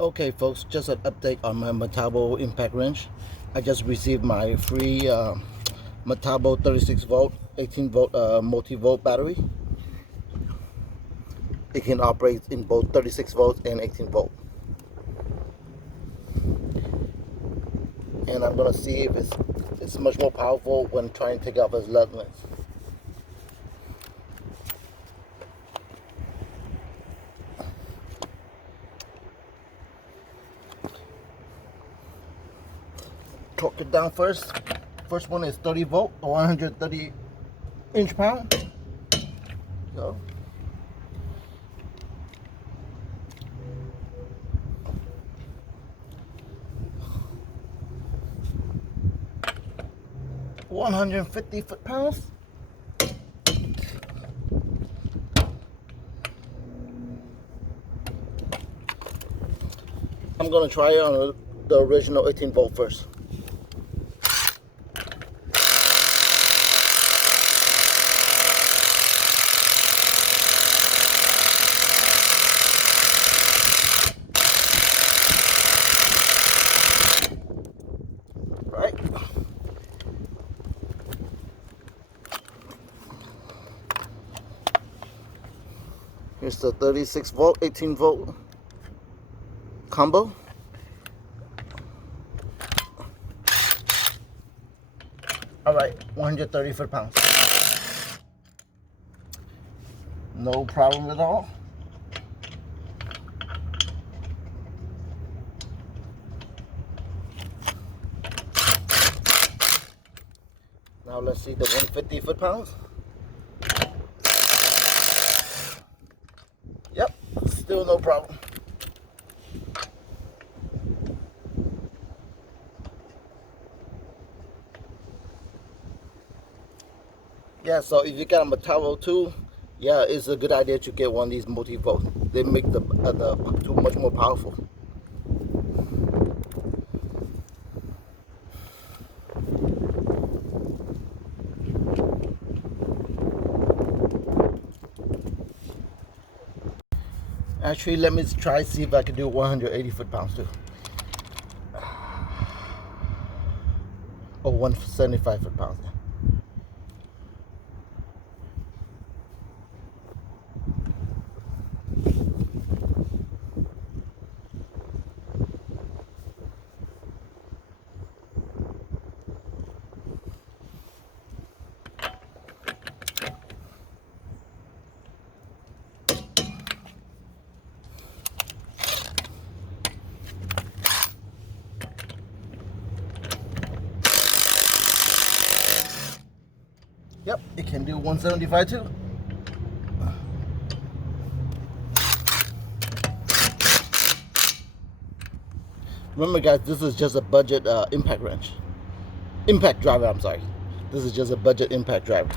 Okay folks, just an update on my Metabo impact wrench. I just received my free Metabo 36 volt 18 volt multi-volt battery. It can operate in both 36 volts and 18 volt, and I'm gonna see if it's much more powerful when trying to take off its lug nuts. Torque it down first. First one is 30 volt or 130 inch-pound. So $150 foot-pounds. I'm gonna try it on the original 18 volt first. Right. Here's the 36 volt, 18 volt combo. All right, 130 foot-pounds. No problem at all. Now let's see the 150 foot-pounds. Yep, still no problem. Yeah, so if you got a Metabo too, yeah, it's a good idea to get one of these multi-volts. They make the tool much more powerful. Actually, let me try see if I can do 180 foot-pounds too. Or 175 foot-pounds. Yep, it can do 175 too. Remember guys, this is just a budget impact wrench. Impact driver, I'm sorry. This is just a budget impact driver.